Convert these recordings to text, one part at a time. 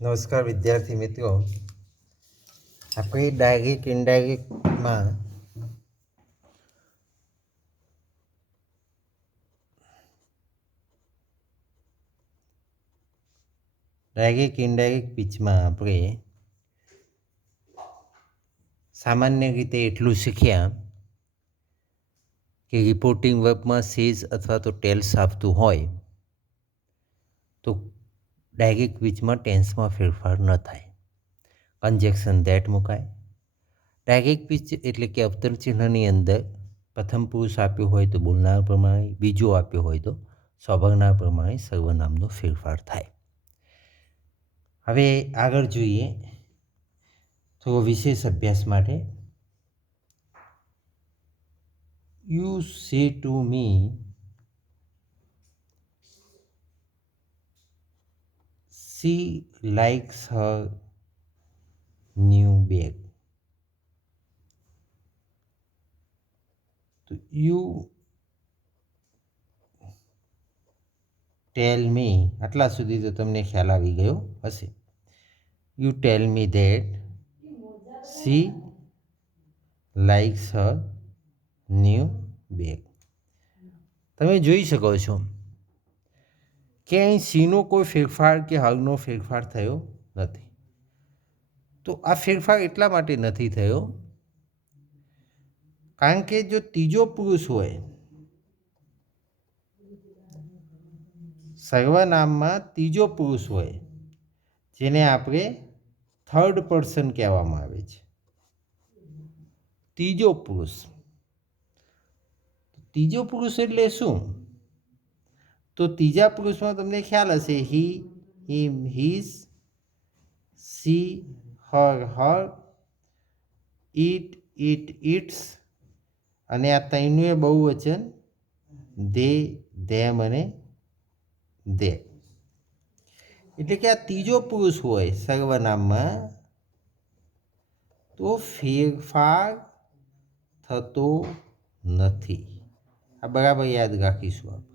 નમસ્કાર વિદ્યાર્થી મિત્રો, આપણે ડાયરેક્ટ ઇનડાયરેક્ટમાં પિચમાં આપણે સામાન્ય રીતે એટલું શીખ્યા કે રિપોર્ટિંગ વર્બમાં સીઝ અથવા તો ટેલ્સ આવતું હોય તો ડાયરેક્ટ પિચમાં ટેન્સમાં ફેરફાર ન થાય, કન્જેક્શન ધેટ મુકાય. ડાયરેક્ટ પિચ એટલે કે અવતરણ ચિહ્નની અંદર પ્રથમ પુરુષ આપ્યો હોય તો બોલનાર પ્રમાણે, બીજો આપ્યો હોય તો સૌભાગનાર પ્રમાણે સર્વનામનો ફેરફાર થાય. હવે આગળ જોઈએ થોડો વિશેષ અભ્યાસ માટે. You say to me she likes her new bag. તો યુ ટેલ મી, આટલા સુધી તો તમને ખ્યાલ આવી ગયો હશે. You tell me that she likes her new bag. તમે જોઈ શકો છો કે અહીં સીનો કોઈ ફેરફાર કે હરનો ફેરફાર થયો નથી. તો આ ફેરફાર એટલા માટે નથી થયો કારણ કે જો ત્રીજો પુરુષ હોય, સર્વનામમાં ત્રીજો પુરુષ હોય જેને આપણે થર્ડ પર્સન કહેવામાં આવે છે, ત્રીજો પુરુષ એટલે શું? તો ત્રીજા પુરુષમાં તમને ખ્યાલ હશે he, him, his, she, her, it, its, અને આ ત્રણનું એ બહુવચન ધે, ધેમ અને દે. એટલે કે આ ત્રીજો પુરુષ હોય સર્વનામમાં તો ફેરફાર થતો નથી. આ બરાબર યાદ રાખીશું આપણે.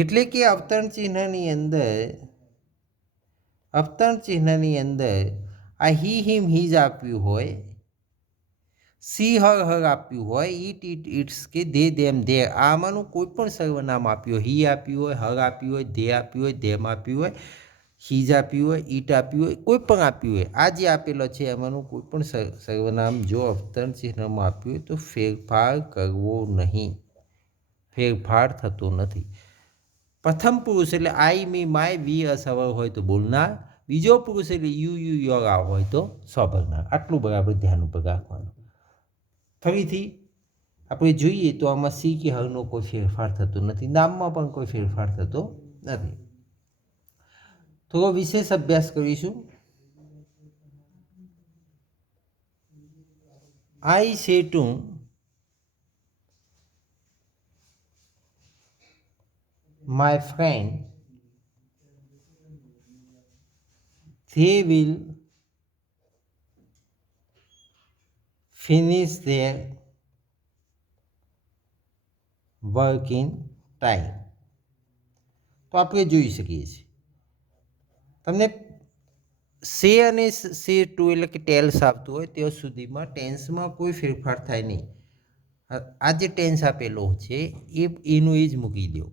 એટલે કે અવતરણ ચિહ્નની અંદર આ હી, હિમ, હિઝ આપ્યું હોય, સી, હર આપ્યું હોય, ઇટ્સ કે ધે, ધેમ, ધે, આમાંનું કોઈ પણ સર્વનામ આપ્યું હોય, હી આપ્યું હોય, હર આપ્યું હોય, ધે આપ્યું હોય, ધેમ આપ્યું હોય, હિઝ આપ્યું હોય, ઈટ આપ્યું હોય, કોઈ પણ આપ્યું હોય, આ જે આપેલો છે એમાંનું કોઈ પણ સર્વનામ જો અવતરણ ચિહ્નમાં આપ્યું હોય તો ફેરફાર કરવો નહીં, ફેરફાર થતો નથી. પ્રથમ પુરુષ એટલે આઈ, મી, માય, વી અસવર હોય તો બોલનાર, બીજો પુરુષ એટલે યુ, યોર આ હોય તો સૌભાગનાર. આટલું બરાબર ધ્યાન ઉપર રાખવાનું. ફરીથી આપણે જોઈએ તો આમાં સી કે હરનો કોઈ ફેરફાર થતો નથી, નામમાં પણ કોઈ ફેરફાર થતો નથી. થોડો વિશેષ અભ્યાસ કરીશું. આઈ say two my friend they will finish their work in time. તો આપણે જોઈ શકીએ છીએ તમને સે અને સે ટુ એટલે કે ટેલ્સ આપતું હોય ત્યાં સુધીમાં ટેન્સમાં કોઈ ફેરફાર થાય નહીં. આ જે ટેન્સ આપેલો છે એનું એ જ મૂકી દો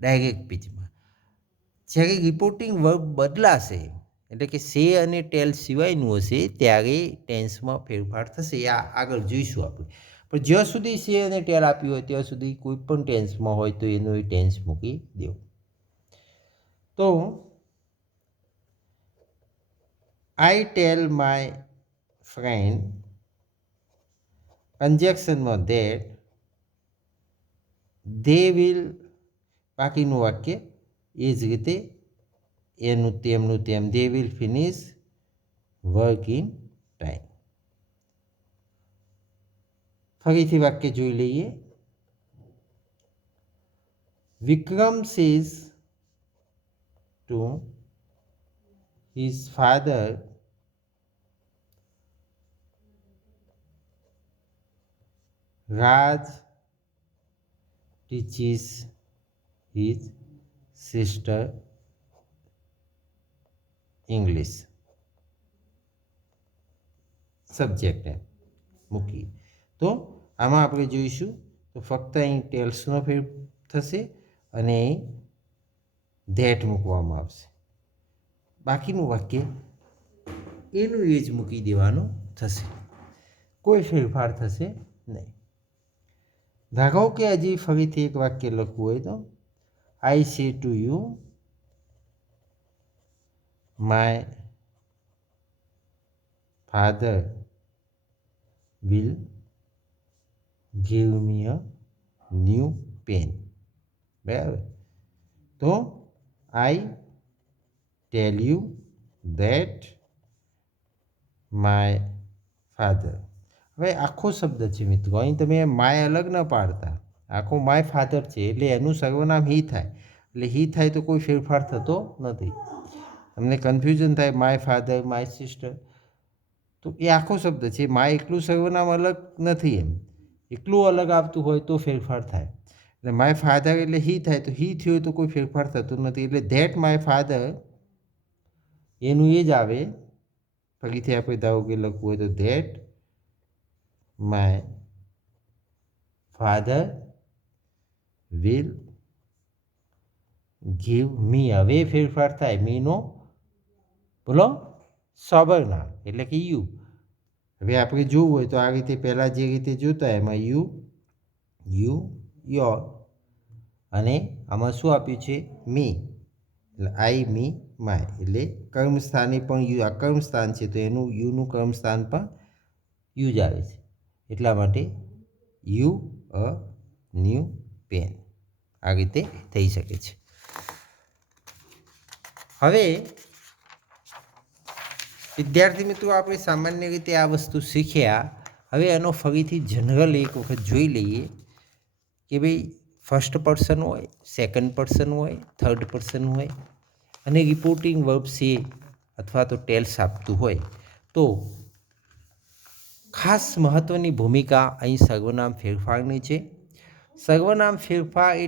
ડાયરેક્ટ પિચમાં. જ્યારે રિપોર્ટિંગ વર્બ બદલાશે એટલે કે સે અને ટેલ સિવાયનું હશે ત્યારે ટેન્સમાં ફેરફાર થશે. આ આગળ જોઈશું આપણે. પણ જ્યાં સુધી સે અને ટેલ આપ્યું હોય ત્યાં સુધી કોઈ પણ ટેન્સમાં હોય તો એનું એ ટેન્સ મૂકી દો. તો આઈ ટેલ માય ફ્રેન્ડ, કન્જેક્શનમાં ધેટ, ધે વિલ, બાકીનું વાક્ય એ જ રીતે એનું તેમનું તેમ, they will finish work in time. ફરીથી વાક્ય જોઈ લઈએ. Vikram says to his father Raj teaches his sister English subject એમ મૂકીએ. તો આમાં આપણે જોઈશું તો ફક્ત અહીં ટેલ્સનો ફેર થશે અને અહીં ધેટ મૂકવામાં આવશે. બાકીનું વાક્ય એનું એ જ મૂકી દેવાનું થશે, કોઈ ફેરફાર થશે નહીં. ધારો કે હજી ફરીથી એક વાક્ય લખવું હોય તો I say to you my father will give me a new pen. બરાબર. તો I tell you that my father. હવે આખો શબ્દ છે મિત્રો, અહીં તમે માય અલગ ન પાડતા, આખો માય ફાધર છે એટલે એનું સર્વનામ હી થાય, એટલે હી થાય તો કોઈ ફેરફાર થતો નથી. તમને કન્ફ્યુઝન થાય માય ફાધર માય સિસ્ટર, તો એ આખો શબ્દ છે, માય એકલું સર્વનામ અલગ નથી, એમ એકલું અલગ આવતું હોય તો ફેરફાર થાય. એટલે માય ફાધર એટલે હી થાય, તો હી થયું તો કોઈ ફેરફાર થતો નથી, એટલે ધેટ માય ફાધર એનું એ જ આવે. ફરીથી આપણે ધારો કે લખવું હોય તો that my father will give me. હવે ફેરફાર થાય, મીનો બોલો સબરનામ એટલે કે યુ. હવે આપણે જોવું હોય તો આ રીતે પહેલાં જે રીતે જોતા એમાં યુ યુ યોર, અને આમાં શું આપ્યું છે મી, એટલે આઈ મી માય, એટલે કર્મસ્થાને પણ યુ, આ કર્મસ્થાન છે તો એનું યુનું કર્મસ્થાન પણ યુ જ આવે છે, એટલા માટે યુ અ ન્યૂ પેન. આ રીતે થઈ શકે છે. હવે વિદ્યાર્થી મિત્રો, આપણે સામાન્ય રીતે આ વસ્તુ શીખ્યા. હવે એનો ફરીથી જનરલ એક વખત જોઈ લઈએ કે ભાઈ ફર્સ્ટ પર્સન હોય, સેકન્ડ પર્સન હોય, થર્ડ પર્સન હોય અને રિપોર્ટિંગ વર્બ છે અથવા તો ટેલ્સ આપતું હોય તો ખાસ મહત્ત્વની ભૂમિકા અહીં સર્વનામ ફેરફારની છે. સર્વનામ ફેરફાર એ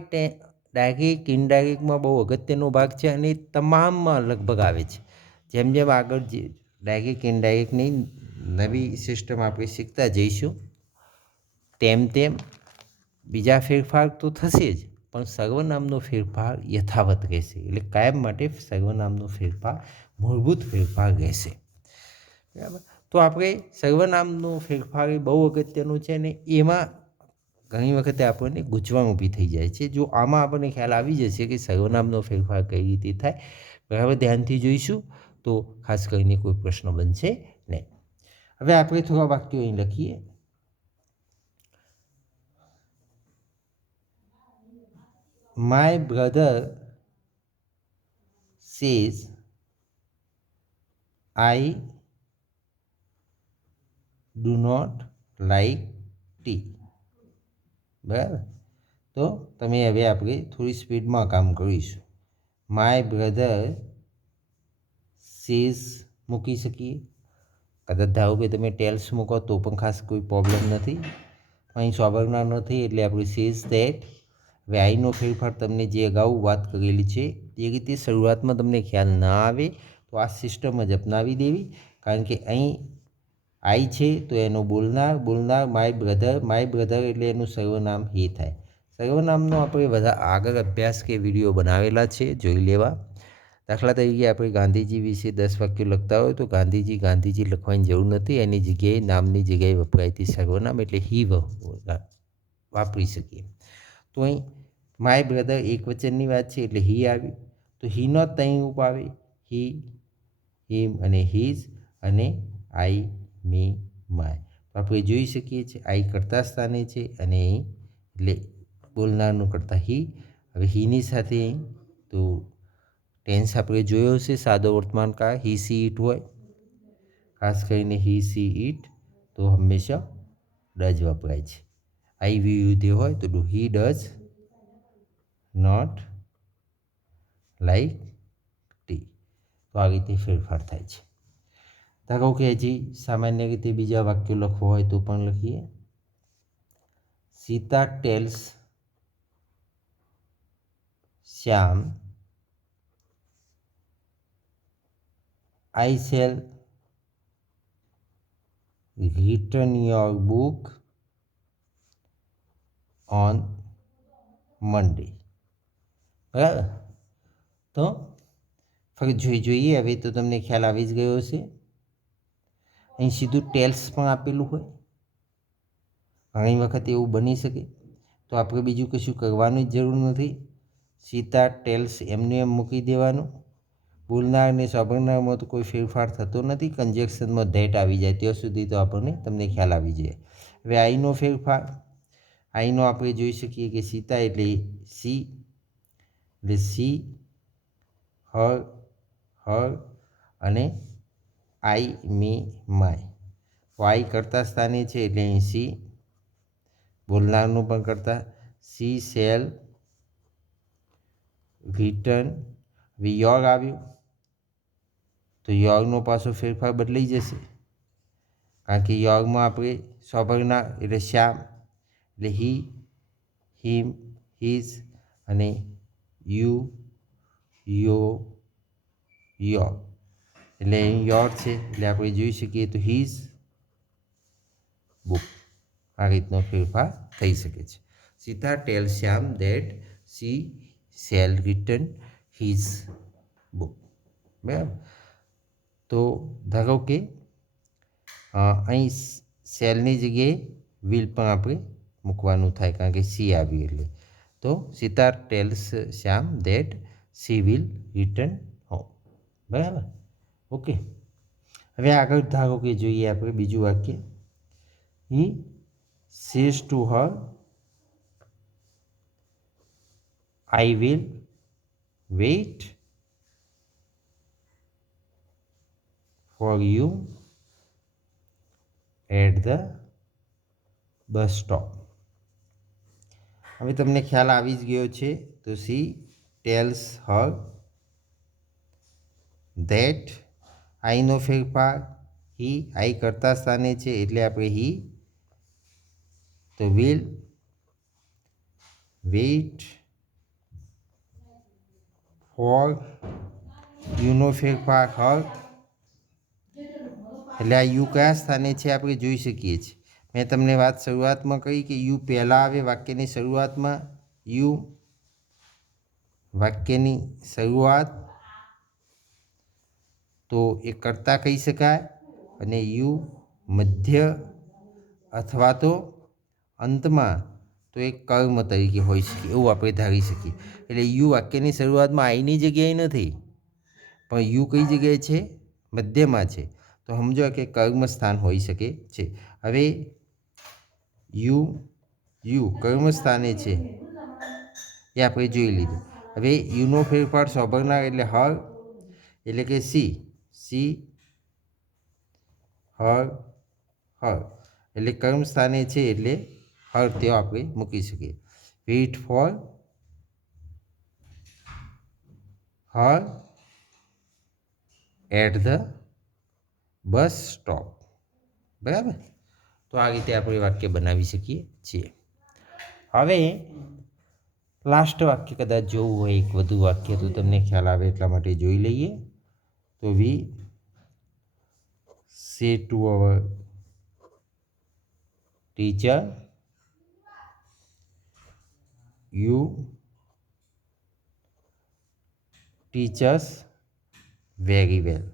ડાયરેક્ટ ઇનડાયરેક્ટમાં બહુ અગત્યનો ભાગ છે અને તમામમાં લગભગ આવે છે. જેમ જેમ આગળ જે ડાયરેક્ટ ઇનડાયરેક્ટની નવી સિસ્ટમ આપણે શીખતા જઈશું તેમ તેમ બીજા ફેરફાર તો થશે જ, પણ સર્વનામનો ફેરફાર યથાવત રહેશે, એટલે કાયમ માટે સર્વનામનો ફેરફાર મૂળભૂત ફેરફાર રહેશે. બરાબર. તો આપણે સર્વનામનો ફેરફાર એ બહુ અગત્યનું છે અને એમાં ઘણી વખતે આપણને ગૂંચવણ ઊભી થઈ જાય છે. જો આમાં આપણને ખ્યાલ આવી જશે કે સર્વનામનો ફેરફાર કઈ રીતે થાય, બરાબર ધ્યાનથી જોઈશું તો ખાસ કરીને કોઈ પ્રશ્ન બનશે નહીં. હવે આપણે થોડા વાક્યો અહીં લખીએ. My brother says I do not like tea. બરાબર. તો તમે હવે આપણે થોડી સ્પીડમાં કામ કરીશું. માય બ્રધર સેઝ મૂકી શકીએ, કદાચ ધારો કે તમે ટેલ્સ મૂકો તો પણ ખાસ કોઈ પ્રોબ્લેમ નથી, અહીં સોબરના નથી એટલે આપણે સેઝ ધેટ. હવે આઈનો ફેરફાર તમને જે અગાઉ વાત કરેલી છે એ રીતે શરૂઆતમાં તમને ખ્યાલ ના આવે તો આ સિસ્ટમ જ અપનાવી દેવી, કારણ કે અહીં આઈ છે તો એનો બોલનાર માય બ્રધર એટલે એનું સર્વનામ એ થાય. સર્વનામનો આપણે બધા આગળ અભ્યાસ કે વિડીયો બનાવેલા છે, જોઈ લેવા. દાખલા તરીકે આપણે ગાંધીજી વિશે 10 વાક્યો લખતા હોય તો ગાંધીજી લખવાની જરૂર નથી, એની જગ્યાએ નામની જગ્યાએ વપરાયતી સર્વનામ એટલે હી વાપરી શકીએ. તો અહીં માય બ્રધર એક વચનની વાત છે એટલે હી આવી, તો હીનો તહીં ઉપ આવે, હી હિમ અને હીઝ અને આઈ મી માય. તો આપણે જોઈ શકીએ છીએ આઈ કર્તા સ્થાને છે અને અહીં એટલે બોલનારનું કરતા હી. હવે હીની સાથે અહીં તો ટેન્સ આપણે જોયો છે સાદો વર્તમાન કાળ હી સી ઇટ હોય, ખાસ કરીને હી સી ઇટ તો હંમેશા ડઝ વપરાય છે. આઈ વિરુદ્ધ હોય તો do he does not like tea. તો આ રીતે ફેરફાર થાય છે. ધારો કે હજી સામાન્ય રીતે બીજા વાક્યો લખવા હોય તો પણ લખીએ. Sita tells Shyam I shall return your book on Monday. બરાબર. તો ફરી જોઈએ હવે તો તમને ખ્યાલ આવી જ ગયો હશે. અહીં સીધું ટેલ્સ પણ આપેલું હોય. ઘણી વખત એવું બની શકે, તો આપણે બીજું કશું કરવાની જ જરૂર નથી. સીધા ટેલ્સ એમને એમ મૂકી દેવાનું. બોલનાર અને સાંભળનારમાં તો કોઈ ફેરફાર થતો નથી. કન્જેક્શનમાં ધેટ આવી જાય ત્યાં સુધી તો આપણને તમને ખ્યાલ આવી જાય. હવે આઈનો ફેરફાર, આઈનો આપણે જોઈ શકીએ કે સીતા એટલે સી, એટલે સી, હર અને આઈ, મી, માય. વાય કરતા સ્થાને છે એટલે અહીં સી, બોલનારનું પણ કરતા. She shall return. હવે યોગ આવ્યું તો યોગનો પાછો ફેરફાર બદલાઈ જશે, કારણ કે યોગમાં આપણે સ્વભાવના એટલે શ્યામ એટલે હી, હિમ, હિઝ અને યુ, યો, યોર. એટલે અહીં યોર છે એટલે આપણે જોઈ શકીએ તો હિઝ બુક. આ રીતનો ફેરફાર થઈ શકે છે. Sita tell Shyam that she shall return his book. બરાબર. તો ધારો કે અહીં સેલની જગ્યાએ વિલ પણ આપણે મૂકવાનું થાય, કારણ કે સી આવી એટલે. તો Sita tells Shyam that she will return home. બરાબર. ઓકે. હવે આગળ ધારો કે જોઈએ આપણે બીજું વાક્ય. He says to her I will wait for you at the bus stop. હવે તમને ખ્યાલ આવી જ ગયો છે. તો સી ટેલ્સ હર ધેટ, આઈનો ફેરફાર હી, આઈ કરતા સ્થાને છે એટલે આપણે હી, તો વિલ વેઇટ ફોર, યુનો ફેરફાર હર, એટલે આ યુ કયા સ્થાને છે આપણે જોઈ શકીએ છીએ. મેં તમને વાત શરૂઆતમાં કહી કે યુ પહેલાં આવે વાક્યની શરૂઆતમાં. યુ વાક્યની શરૂઆત તો એ કર્તા કહી શકાય, અને યુ મધ્ય અથવા તો અંતમાં તો એ કર્મ તરીકે હોઈ શકે એવું આપણે ધારી શકીએ. એટલે યુ વાક્યની શરૂઆતમાં આઈની જગ્યાએ નથી, પણ યુ કઈ જગ્યાએ છે? મધ્યમાં છે. તો સમજો કે કર્મ સ્થાન હોઈ શકે છે. હવે યુ કર્મ સ્થાને છે એ આપણે જોઈ લીધું. હવે યુનો ફેરફાર સાંભળનાર એટલે હર, એટલે કે સી, હર એટલે કર્મ સ્થાને છે એટલે હર ત્યાં આપણે મૂકી શકીએ. Wait for her at the bus stop. બરાબર. તો આ રીતે આપણે વાક્ય બનાવી શકીએ છીએ. હવે લાસ્ટ વાક્ય કદાચ જોવું હોય, એક વધુ વાક્ય, તો તમને ખ્યાલ આવે એટલા માટે જોઈ લઈએ. તો વી સે to our teacher you teach us very well.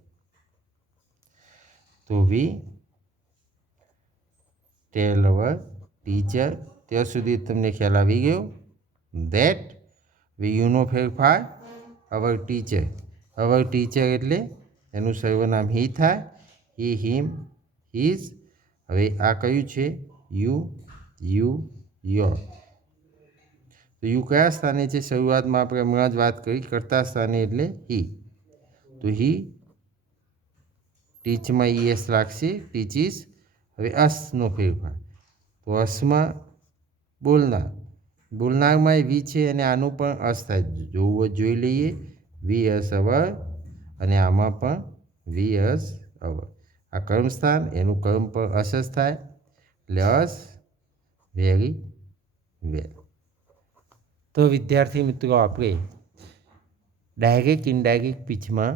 તો વી ટેલ અવર ટીચર, ત્યાં સુધી તમને ખ્યાલ આવી ગયો. ધેટ વી યુનો ફેરફાર અવર ટીચર. અવર ટીચર એટલે એનું સર્વનામ હી થાય. હી, હિમ, હિઝ. હવે આ કયું છે? You, your. તો યુ કયા સ્થાને છે? શરૂઆતમાં આપણે હમણાં જ વાત કરી, કરતા સ્થાને એટલે હી. તો હી, ટીચમાં ઈએસ લાગશે, ટીચીસ. હવે અસનો ફેરફાર, તો અસમાં બોલનારમાં વી છે અને આનું પણ અસ થાય. જોવું જોઈ લઈએ. વી અસ અવર, અને આમાં પણ વી અસ અવર. આ કર્મસ્થાન, એનું કર્મ પણ અસ જ થાય એટલે અસ વેરી વેલ. તો વિદ્યાર્થી મિત્રો, આપણે ડાયરેક્ટ ઇનડાયરેક્ટ સ્પીચમાં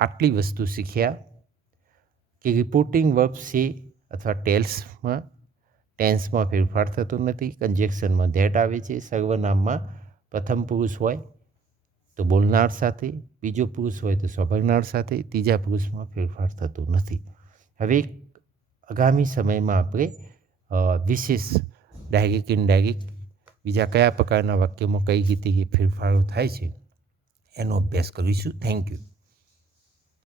આટલી વસ્તુ શીખ્યા કે રિપોર્ટિંગ વર્બ છે અથવા ટેન્સમાં ફેરફાર થતો નથી, કન્જેક્શનમાં ધેટ આવે છે, સર્વનામમાં પ્રથમ પુરુષ હોય તો બોલનાર સાથે, બીજો પુરુષ હોય તો સ્વભરનાર સાથે, ત્રીજા પુરુષમાં ફેરફાર થતો નથી. હવે આગામી સમયમાં આપણે વિશેષ ડાયરેક્ટ ઇનડાયરેક્ટ બીજા કયા પ્રકારના વાક્યોમાં કઈ રીતે ફેરફારો થાય છે એનો અભ્યાસ કરીશું. Thank you.